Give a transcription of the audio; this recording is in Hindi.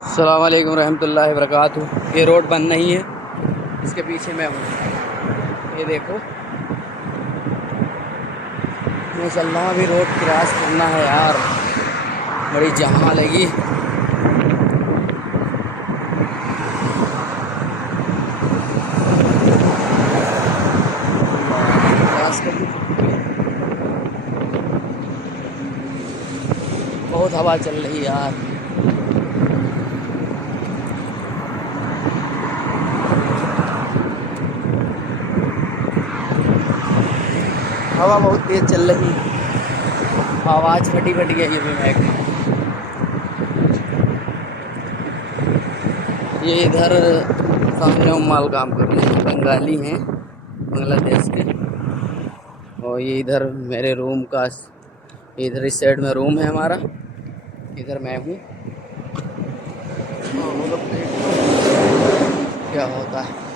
अस्सलाम वालेकुम रहमतुल्लाहि वबरकातुहू। ये रोड बन रही है, इसके पीछे मैं हूँ। ये देखो माशाल्लाह, अभी रोड क्रॉस करना है यार, बड़ी जहाँ लगी। क्रॉस कर बहुत हवा चल रही है यार। हवा बहुत तेज चल रही है, आवाज़ फटी फटी है ये भी मैक। ये इधर सामने उम्माल काम कर रहे हैं, बंगाली हैं, बांग्लादेश के। और ये इधर मेरे रूम का, इधर इस साइड में रूम है हमारा, इधर मैं हूँ। क्या होता है।